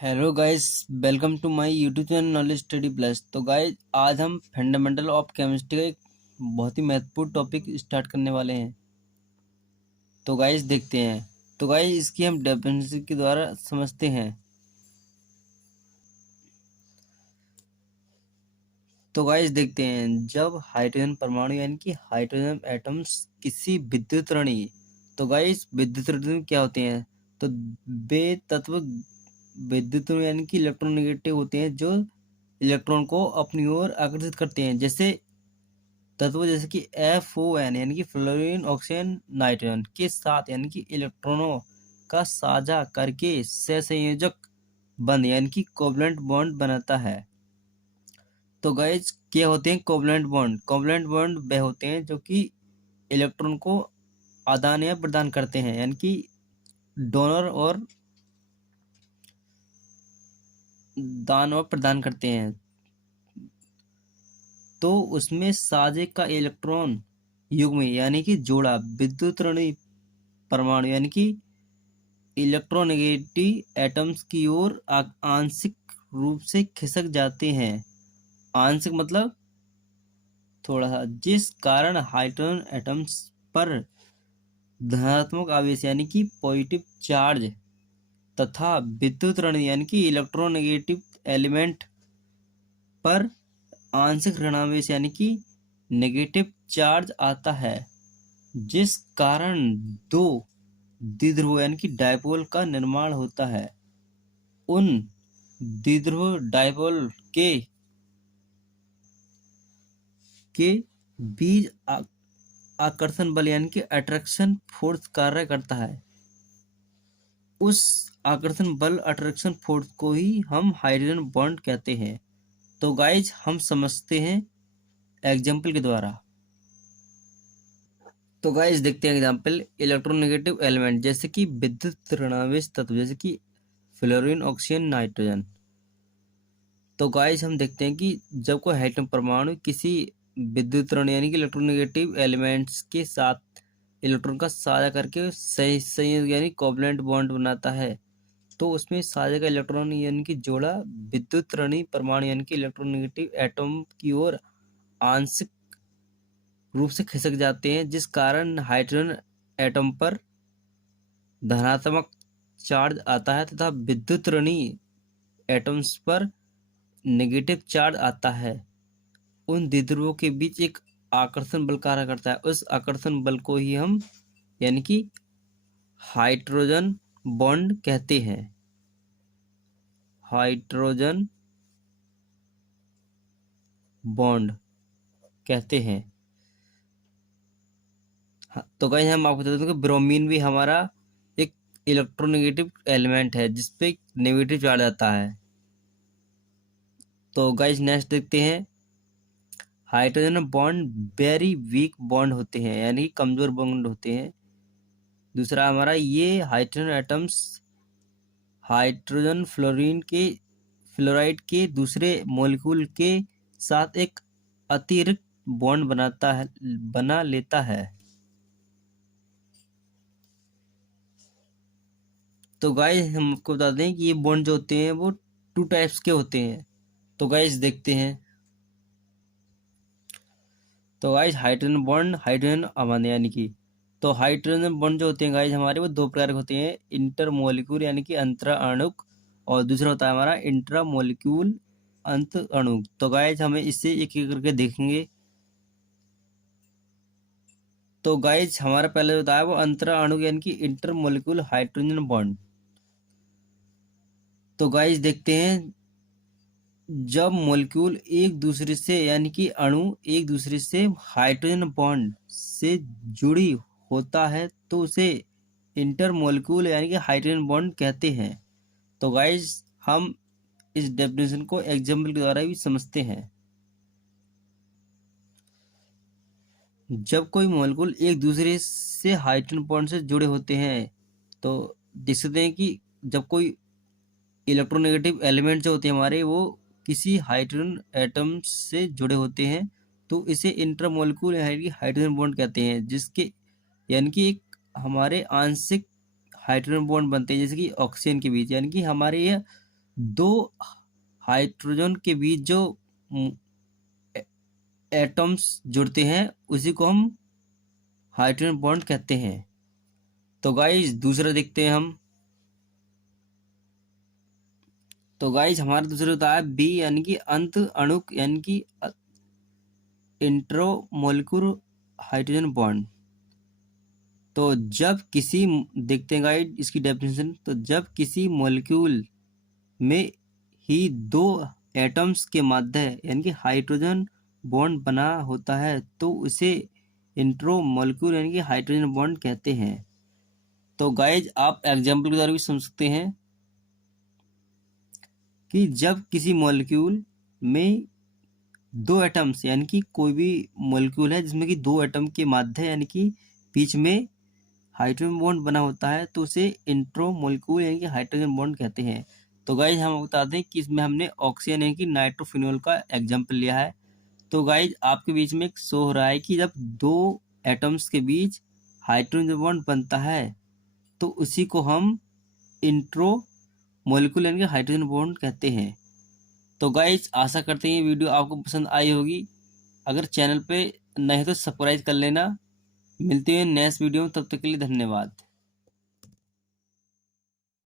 Hello guys, welcome to my YouTube channel knowledge study plus. तो guys, आज हम fundamental of chemistry का एक बहुत ही महत्वपूर्ण टॉपिक स्टार्ट करने वाले हैं। तो गाइस देखते हैं। तो गाइस, इसकी हम डेफिनेशन के द्वारा समझते हैं। तो गाइस देखते हैं, जब हाइड्रोजन परमाणु यानी कि हाइड्रोजन एटम्स किसी विद्युत ऋणी, तो गाइस विद्युत ऋणी क्या होते हैं? तो वे तत्व विद्युत ऋण यानी कि इलेक्ट्रोनेगेटिव होते हैं, जो इलेक्ट्रॉन को अपनी ओर आकर्षित करते हैं। जैसे कि FON यानी कि फ्लोरीन ऑक्सीजन नाइट्रोजन के साथ यानी कि इलेक्ट्रॉनों का साझा करके सहसंयोजक बंध यानी कि कोवलेंट बॉन्ड बनाता है। तो गाइज, क्या होते हैं कोवलेंट बॉन्ड? कोवलेंट बॉन्ड वह होते हैं जो कि इलेक्ट्रॉन को आदान या प्रदान करते हैं, यानी कि डोनर और दान और प्रदान करते हैं। तो उसमें साझे का इलेक्ट्रॉन युग्म यानी कि जोड़ा विद्युत ऋणी परमाणु यानी कि इलेक्ट्रोनेगेटिव एटम्स की ओर आंशिक रूप से खिसक जाते हैं। आंशिक मतलब थोड़ा सा, जिस कारण हाइड्रोजन एटम्स पर धनात्मक आवेश यानी कि पॉजिटिव चार्ज तथा विद्युत ऋण यानी कि इलेक्ट्रोनेगेटिव एलिमेंट पर आंशिक ऋणावेश यानी कि नेगेटिव चार्ज आता है, जिस कारण दो द्विध्रुव यानी कि डायपोल का निर्माण होता है। उन द्विध्रुव डायपोल के बीच आकर्षण बल यानी कि अट्रैक्शन फोर्स कार्य करता है। उस आकर्षण बल अट्रैक्शन फोर्स को ही हम हाइड्रोजन बॉन्ड कहते हैं। तो गाइज, हम समझते हैं एग्जाम्पल के द्वारा। तो गाइज देखते हैं एग्जाम्पल। इलेक्ट्रोनेगेटिव एलिमेंट जैसे कि विद्युत ऋणावेश तत्व जैसे कि फ्लोरीन ऑक्सीजन नाइट्रोजन। तो गाइज, हम देखते हैं कि जब कोई हाइड्रोजन परमाणु किसी विद्युत ऋण यानी कि इलेक्ट्रोनेगेटिव एलिमेंट्स के साथ इलेक्ट्रॉन का साझा करके सही संयुग यानी कोवलेंट बॉन्ड बनाता है, तो उसमें साझे का इलेक्ट्रॉन यानी कि जोड़ा विद्युत ऋणी परमाणु यानी कि इलेक्ट्रोनेगेटिव एटम की ओर आंशिक रूप से खिसक जाते हैं, जिस कारण हाइड्रोजन एटम पर धनात्मक चार्ज आता है तथा विद्युत ऋणी एटम्स पर नेगेटिव चार्ज आता है। उन द्विध्रुवों के बीच एक आकर्षण बल कार्य करता है। उस आकर्षण बल को ही हम यानी कि हाइड्रोजन बॉन्ड कहते हैं। हाइड्रोजन बॉन्ड कहते हैं। तो गाइस, हम आपको बता दें कि ब्रोमीन भी हमारा एक इलेक्ट्रोनेगेटिव एलिमेंट है, जिसपे नेगेटिव चार्ज आता है। तो गाइस, नेक्स्ट देखते हैं। Hydrogen bond very weak bond होते हैं यानी कि कमजोर बॉन्ड होते हैं। दूसरा हमारा, ये हाइड्रोजन एटम्स हाइड्रोजन फ्लोराइड के दूसरे मॉलिक्यूल के साथ एक अतिरिक्त बॉन्ड बना लेता है। तो गाइस, हम आपको बता दें कि ये बॉन्ड जो होते हैं वो टू टाइप्स के होते हैं। तो गाइस देखते हैं। तो गाइस, हाइड्रोजन अमन यानी कि, तो हाइड्रोजन बॉन्ड जो होते हैं गाइस हमारे, वो दो प्रकार के होते हैं। इंटर मोलिक्यूल यानी कि अंतरा आणुक, और दूसरा होता है हमारा इंट्रा मोलिक्यूल अंत अणु। तो गाइस, हमें इससे एक एक करके देखेंगे। तो गाइस, हमारा पहले बताया वो अंतरा अणु यानी कि इंटर मोलिक्यूल हाइड्रोजन बॉन्ड। तो गाइस देखते हैं, जब मॉलिक्यूल एक दूसरे से यानी कि अणु एक दूसरे से हाइड्रोजन बॉन्ड से जुड़ी होता है, तो उसे इंटर मॉलिक्यूल यानी कि हाइड्रोजन बॉन्ड कहते हैं। तो गाइस, हम इस डेफिनेशन को एग्जाम्पल के द्वारा भी समझते हैं। जब कोई मॉलिक्यूल एक दूसरे से हाइड्रोजन बॉन्ड से जुड़े होते हैं, तो देख सकते हैं कि जब कोई इलेक्ट्रोनेगेटिव एलिमेंट जो होते हैं हमारे, वो किसी हाइड्रोजन एटम से जुड़े होते हैं, तो इसे इंटरमोलिक्यूल यानी कि हाइड्रोजन बॉन्ड कहते हैं, जिसके यानी कि एक हमारे आंशिक हाइड्रोजन बॉन्ड बनते हैं जैसे कि ऑक्सीजन के बीच। यानी कि हमारे यह दो हाइड्रोजन के बीच जो एटम्स जुड़ते हैं उसी को हम हाइड्रोजन बॉन्ड कहते हैं। तो गाइस दूसरा देखते हैं हम। तो गाइस हमारा दूसरा होता है बी यानी कि अंत अणुक यानी कि इंट्रोमोलिकुलर हाइड्रोजन बॉन्ड। तो जब किसी देखते हैं गाइस इसकी डेफिनेशन। तो जब किसी मॉलिक्यूल में ही दो एटम्स के मध्य यानी कि हाइड्रोजन बॉन्ड बना होता है तो उसे इंट्रोमोलिकुलर यानी कि हाइड्रोजन बॉन्ड कहते हैं। तो गाइज आप एग्जाम्पल के द्वारा भी समझ सकते हैं कि जब किसी मॉलिक्यूल में दो एटम्स यानी कि कोई भी मॉलिक्यूल है जिसमें कि दो एटम के माध्य यानी कि बीच में हाइड्रोजन बॉन्ड बना होता है तो उसे इंट्रोमोलिकुलर यानी कि हाइड्रोजन बॉन्ड कहते हैं। तो गाइज हम बता दें कि इसमें हमने ऑक्सीजन यानी कि नाइट्रोफिनोल का एग्जाम्पल लिया है। तो गाइज आपके बीच में एक शो हो रहा है कि जब दो एटम्स के बीच हाइड्रोजन बॉन्ड बनता है तो उसी को हम इंट्रो मॉलिक्यूल यानी कि हाइड्रोजन बॉन्ड कहते हैं। तो गाइज आशा करते हैं ये वीडियो आपको पसंद आई होगी। अगर चैनल पे नए हो तो सब्सक्राइब कर लेना। मिलते हैं नेक्स्ट वीडियो में, तब तक के लिए धन्यवाद।